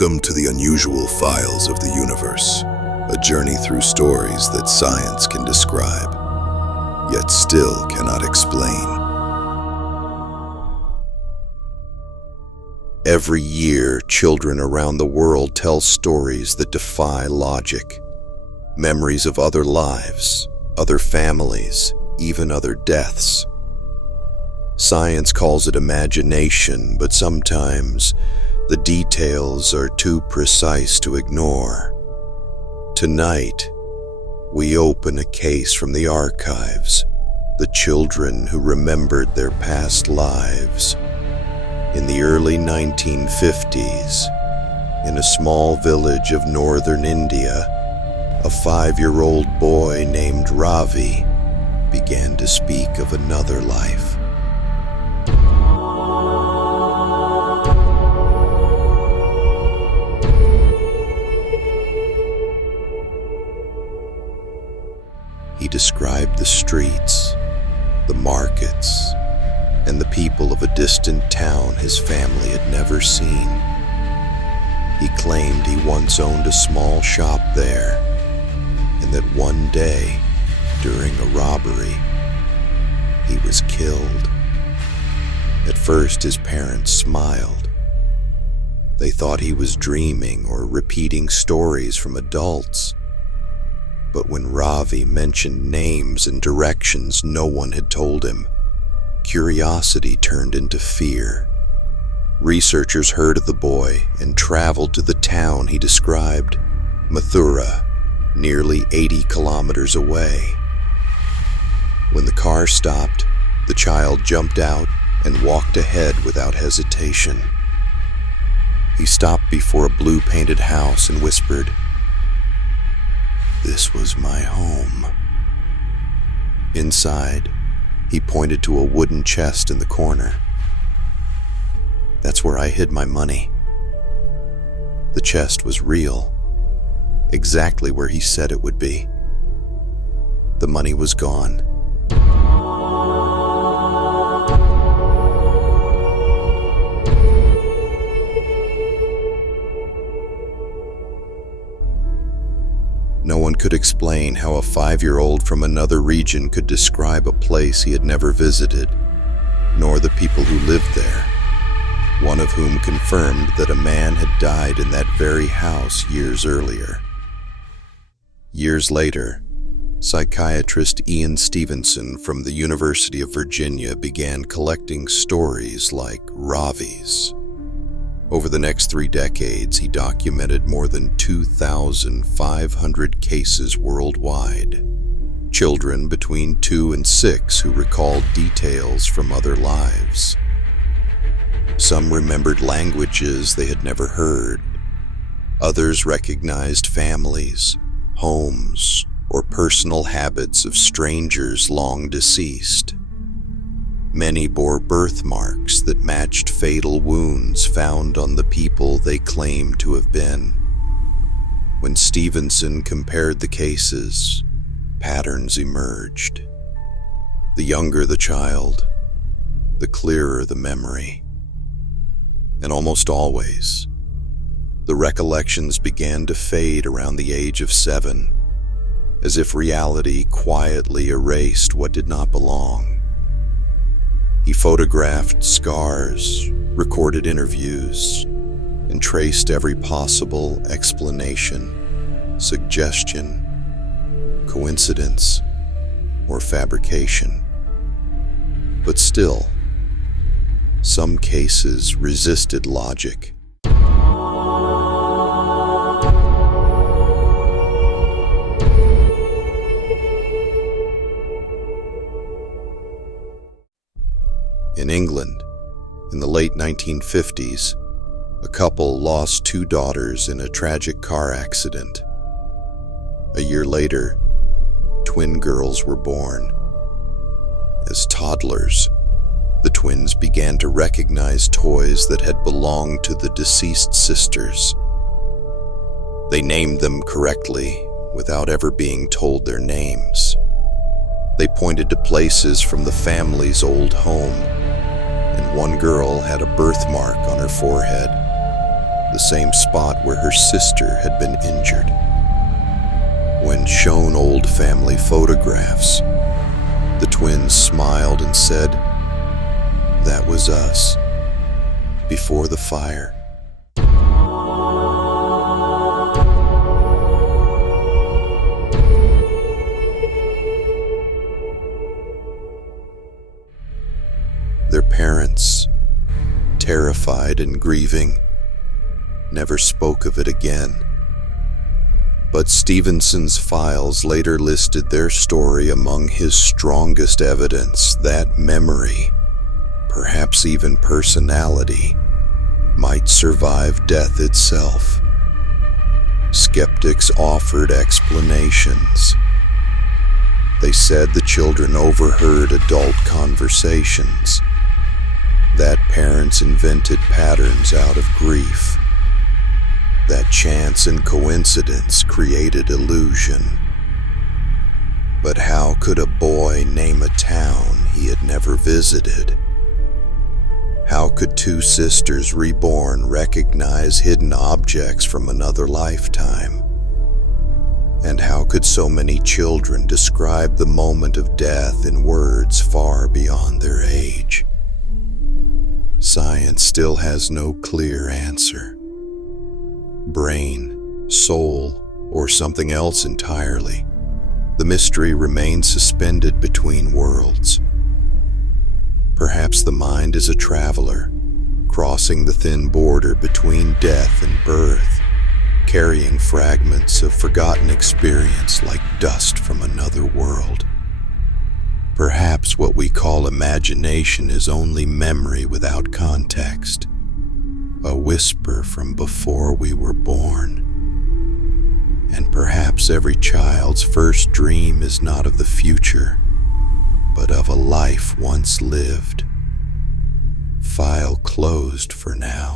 Welcome to the unusual files of the universe, a journey through stories that science can describe, yet still cannot explain. Every year, children around the world tell stories that defy logic. Memories of other lives, other families, even other deaths. Science calls it imagination, but sometimes the details are too precise to ignore. Tonight, we open a case from the archives, the children who remembered their past lives. In the early 1950s, in a small village of northern India, a 5-year-old boy named Ravi began to speak of another life. He described the streets, the markets, and the people of a distant town his family had never seen. He claimed he once owned a small shop there, and that one day, during a robbery, he was killed. At first, his parents smiled. They thought he was dreaming or repeating stories from adults. But when Ravi mentioned names and directions no one had told him, curiosity turned into fear. Researchers heard of the boy and traveled to the town he described, Mathura, nearly 80 kilometers away. When the car stopped, the child jumped out and walked ahead without hesitation. He stopped before a blue-painted house and whispered, "This was my home." Inside, he pointed to a wooden chest in the corner. "That's where I hid my money." The chest was real, exactly where he said it would be. The money was gone. No one could explain how a 5-year-old from another region could describe a place he had never visited, nor the people who lived there, one of whom confirmed that a man had died in that very house years earlier. Years later, psychiatrist Stevenson from the University of Virginia began collecting stories like Ravi's. Over the next 3 decades, he documented more than 2,500 cases worldwide. Children between 2 and 6 who recalled details from other lives. Some remembered languages they had never heard. Others recognized families, homes, or personal habits of strangers long deceased. Many bore birthmarks that matched fatal wounds found on the people they claimed to have been. When Stevenson compared the cases, patterns emerged. The younger the child, the clearer the memory. And almost always, the recollections began to fade around the age of 7, as if reality quietly erased what did not belong. He photographed scars, recorded interviews, and traced every possible explanation, suggestion, coincidence, or fabrication. But still, some cases resisted logic. In England, in the late 1950s, a couple lost 2 daughters in a tragic car accident. A year later, twin girls were born. As toddlers, the twins began to recognize toys that had belonged to the deceased sisters. They named them correctly without ever being told their names. They pointed to places from the family's old home, and one girl had a birthmark on her forehead. the same spot where her sister had been injured. When shown old family photographs, the twins smiled and said, "That was us, before the fire." Their parents, terrified and grieving, never spoke of it again. But Stevenson's files later listed their story among his strongest evidence that memory, perhaps even personality, might survive death itself. Skeptics offered explanations. They said the children overheard adult conversations, that parents invented patterns out of grief, that chance and coincidence created illusion. But how could a boy name a town he had never visited? How could two sisters reborn recognize hidden objects from another lifetime? And how could so many children describe the moment of death in words far beyond their age? Science still has no clear answer. Brain, soul, or something else entirely, the mystery remains suspended between worlds. Perhaps the mind is a traveler, crossing the thin border between death and birth, carrying fragments of forgotten experience like dust from another world. Perhaps what we call imagination is only memory without context, a whisper from before we were born. And perhaps every child's first dream is not of the future, but of a life once lived. File closed for now.